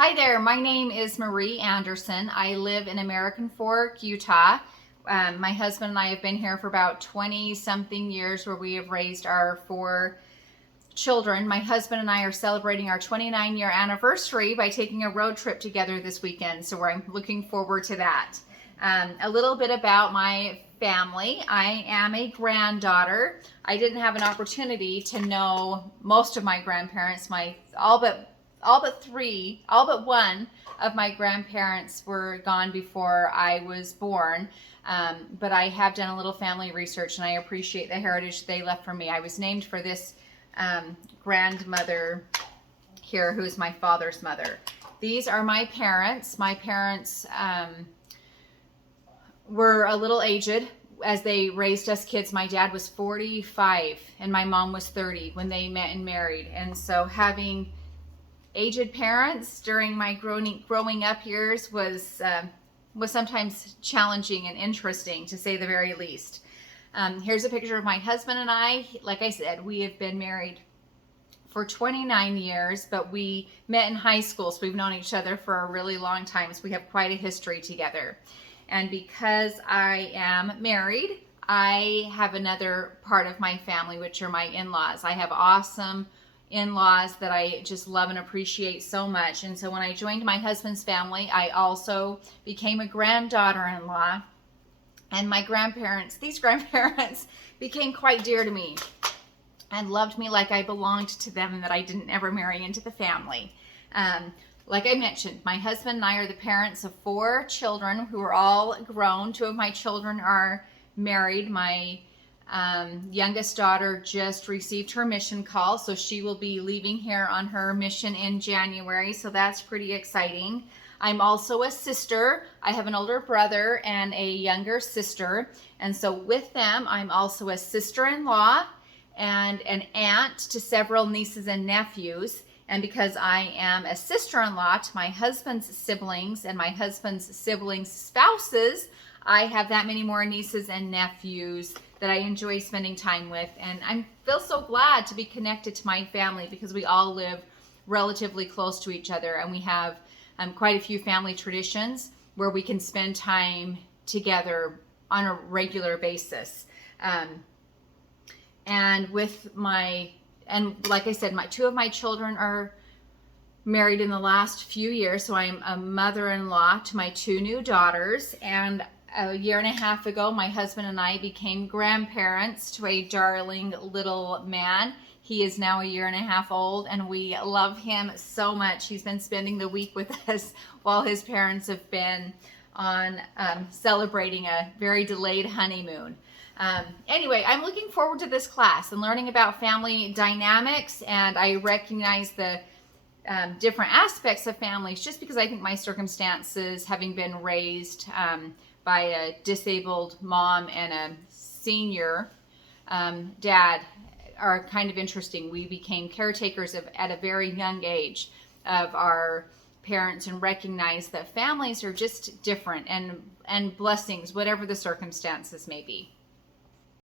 Hi there, my name is Marie Anderson. I live in American Fork, Utah. My husband and I have been here for about 20 something years where we have raised our 4 children. My husband and I are celebrating our 29-year anniversary by taking a road trip together this weekend, so I'm looking forward to that. A little bit about my family. I am a granddaughter. I didn't have an opportunity to know most of my grandparents. All but one of my grandparents were gone before I was born. But I have done a little family research and I appreciate the heritage they left for me. I was named for this grandmother here, who is my father's mother. These are my parents. My parents were a little aged as they raised us kids. My dad was 45 and my mom was 30 when they met and married. And so having aged parents during my growing up years was sometimes challenging and interesting, to say the very least. Here's a picture of my husband and I. Like I said, we have been married for 29 years, but we met in high school, so we've known each other for a really long time, so we have quite a history together. And because I am married, I have another part of my family, which are my in-laws. I have awesome in-laws that I just love and appreciate so much. And so when I joined my husband's family, I also became a granddaughter-in-law. And my grandparents, these grandparents, became quite dear to me and loved me like I belonged to them and that I didn't ever marry into the family. Like I mentioned, my husband and I are the parents of 4 children who are all grown. 2 of my children are married. My youngest daughter just received her mission call, so she will be leaving here on her mission in January, so that's pretty exciting. I'm also a sister. I have an older brother and a younger sister, and so with them I'm also a sister-in-law and an aunt to several nieces and nephews. And because I am a sister-in-law to my husband's siblings and my husband's siblings' spouses, I have that many more nieces and nephews that I enjoy spending time with. And I feel so glad to be connected to my family because we all live relatively close to each other, and we have quite a few family traditions where we can spend time together on a regular basis. And like I said, 2 of my children are married in the last few years, so I'm a mother-in-law to my 2 new daughters. And a year and a half ago, my husband and I became grandparents to a darling little man. He is now a year and a half old, and we love him so much. He's been spending the week with us while his parents have been on celebrating a very delayed honeymoon. Anyway, I'm looking forward to this class and learning about family dynamics, and I recognize the different aspects of families just because I think my circumstances, having been raised by a disabled mom and a senior dad, are kind of interesting. We became caretakers at a very young age of our parents and recognize that families are just different and blessings, whatever the circumstances may be.